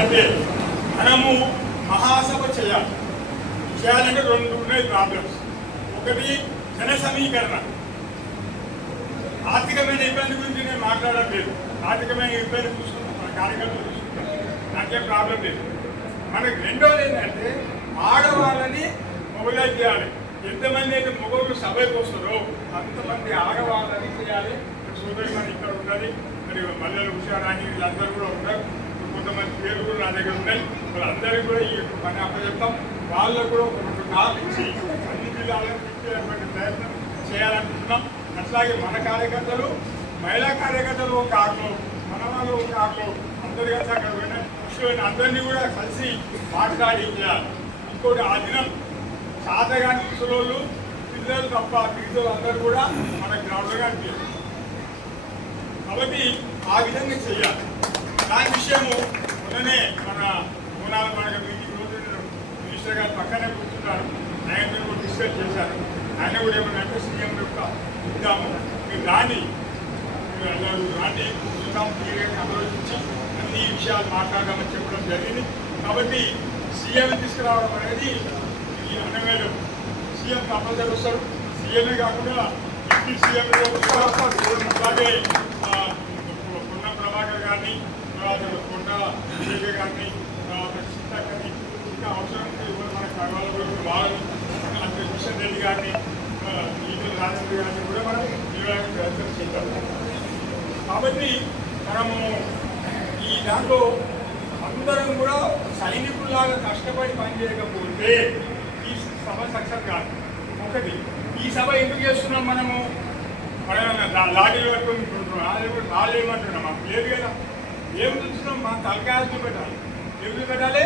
అంటే మనము మహాసభ చేయాలంటే రెండు ఉన్నాయి ప్రాబ్లమ్స్. ఒకటి జన సమీకరణ. ఆర్థికమైన ఇబ్బంది గురించి నేను మాట్లాడడం లేదు. ఆర్థికమైన ఇబ్బంది చూసుకుంటాం, మన కార్యకర్తలు చూసుకుంటాం, నాకేం ప్రాబ్లం లేదు. మనకి రెండోది ఏంటంటే ఆడవాళ్ళని మొబైలైజ్ చేయాలి. ఎంతమంది అయితే మగవాళ్ళు సభకు వస్తారో అంతమంది ఆడవాళ్ళని చేయాలి. సోదరి మన ఇక్కడ ఉన్నది, మరి మల్లెలు హుషారాణి వీళ్ళందరూ కూడా ఉన్నారు. కొంతమంది పేరు కూడా నా దగ్గర ఉన్నాయి. వాళ్ళందరికీ కూడా ఈ పని అప్పచెప్తాం. వాళ్ళకు కూడా ఒక కాల్ ఇచ్చి అన్ని జిల్లాలను తిప్పేటువంటి ప్రయత్నం చేయాలనుకుంటున్నాం. అట్లాగే మన కార్యకర్తలు, మహిళా కార్యకర్తలు ఒక ఆటలో, మన వాళ్ళు ఒక ఆటలో అందరికీ అక్కడ విషయం అందరినీ కూడా కలిసి మాట్లాడి చేయాలి. ఇంకోటి ఆ దినం సాధగాని ముసలోళ్ళు పిల్లలు తప్ప మిగతా అందరూ కూడా మన గ్రౌండ్గా అనిపించారు. కాబట్టి ఆ విధంగా చేయాలి. దాని విషయము మొన్ననే మన మూనాల మనకు మీటింగ్ రోజు మినిస్టర్ గారు పక్కనే కూర్చున్నారు. ఆయన కూడా డిస్కస్ చేశారు. ఆయన కూడా ఏమన్నా అంటే సీఎం యొక్క ఇద్దాము, మీరు రాని రాండి కూర్చుంటాం, క్లియర్గా ఆలోచించి అన్ని విషయాలు మాట్లాడదామని చెప్పడం జరిగింది. కాబట్టి సీఎం తీసుకురావడం అనేది ఈ అన్నమేలు సీఎం కంపల్సరీ వస్తారు. సీఎంఏ కాకుండా డిప్యూటీ సీఎం అలాగే కొండ ప్రభాకర్ గారిని, తర్వాత కొండ విజయ్ గారిని, తర్వాత సీతా గారిని, ఇంకా అవసరం మన కడవల వాళ్ళని, అంటే కిషన్ రెడ్డి గారిని, ఈటల రాజేంద్ర గారిని కూడా మనం ఇవ్వడానికి ప్రయత్నం చేద్దాం. కాబట్టి మనము ఈ దాంట్లో అందరం కూడా సైనికుల్లాగా కష్టపడి పనిచేయకపోతే ఈ సభ సక్సెస్ కాదు. ఒకటి, ఈ సభ ఎందుకు చేస్తున్నాం మనము? లాఠీలు పట్టుకుంటున్నాం, రాలేమంటున్నాం, మాకు లేదు కదా. ఏం చూస్తున్నాం? మా తలకాయలు పెట్టాలి. ఎందుకు పెట్టాలి?